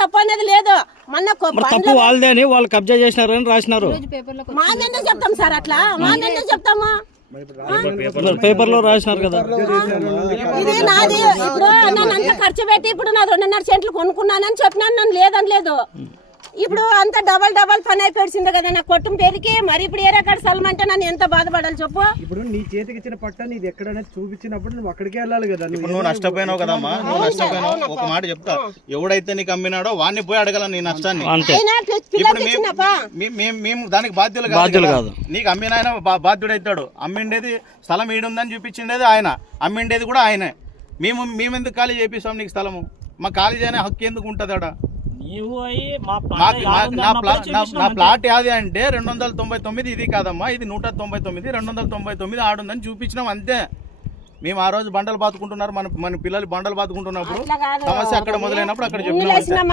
తప్పు అనేది లేదు. తప్పు వాళ్ళదే అని వాళ్ళు కబ్జా చేసినారని రాసినారు. మాదెందుకు చెప్తాం సార్ అట్లా? మాదెందుకు చెప్తాము? పేపర్ లో రాసినారు కదా. ఇది నాది. ఇప్పుడు నన్ను అంతా ఖర్చు పెట్టి ఇప్పుడు నా 2.5 సెంట్లు కొనుక్కున్నానని చెప్పినాను. నన్ను లేదని లేదు. ఇప్పుడు అంత డబల్ పని అయిపోయింది కదా నా కొట్టుం పేరుకి. మరి ఇప్పుడు ఏ రకాల స్థలం అంటే నన్ను ఎంత బాధపడాలి చెప్పు. ఇప్పుడు నీ చేతికి ఇచ్చిన పట్ట నీది ఎక్కడనేది చూపించినప్పుడు నువ్వు అక్కడికే వెళ్ళాలి కదా. నువ్వు నష్టపోయినావు కదమ్మా, నువ్వు నష్టపోయినావు. ఒక మాట చెప్తా, ఎవడైతే నీకు అమ్మినాడో వాడిని పోయి అడగల నీ నష్టాన్ని. ఇప్పుడు మేము దానికి బాధ్యులు కాదు. నీకు అమ్మిన ఆయన బాధ్యుడైతాడు. అమ్మిండేది స్థలం ఈడుందని చూపించిండేది ఆయన, అమ్మిండేది కూడా ఆయనే. మేము ఎందుకు ఖాళీ చేపిస్తాం నీకు స్థలము? మా ఖాళీ చేయని హక్కు ఎందుకు ఉంటుంది అక్కడ? నా ప్లాట్ యాది అంటే 299. ఇది కాదమ్మా, ఇది 199. 299 ఆడుందని చూపించినాం అంతే. మేము ఆ రోజు బండలు బాతుకుంటున్నారు, మన పిల్లలు బండలు బాతుకుంటున్నప్పుడు సమస్య అక్కడ మొదలైనప్పుడు అక్కడ చెప్పినాం.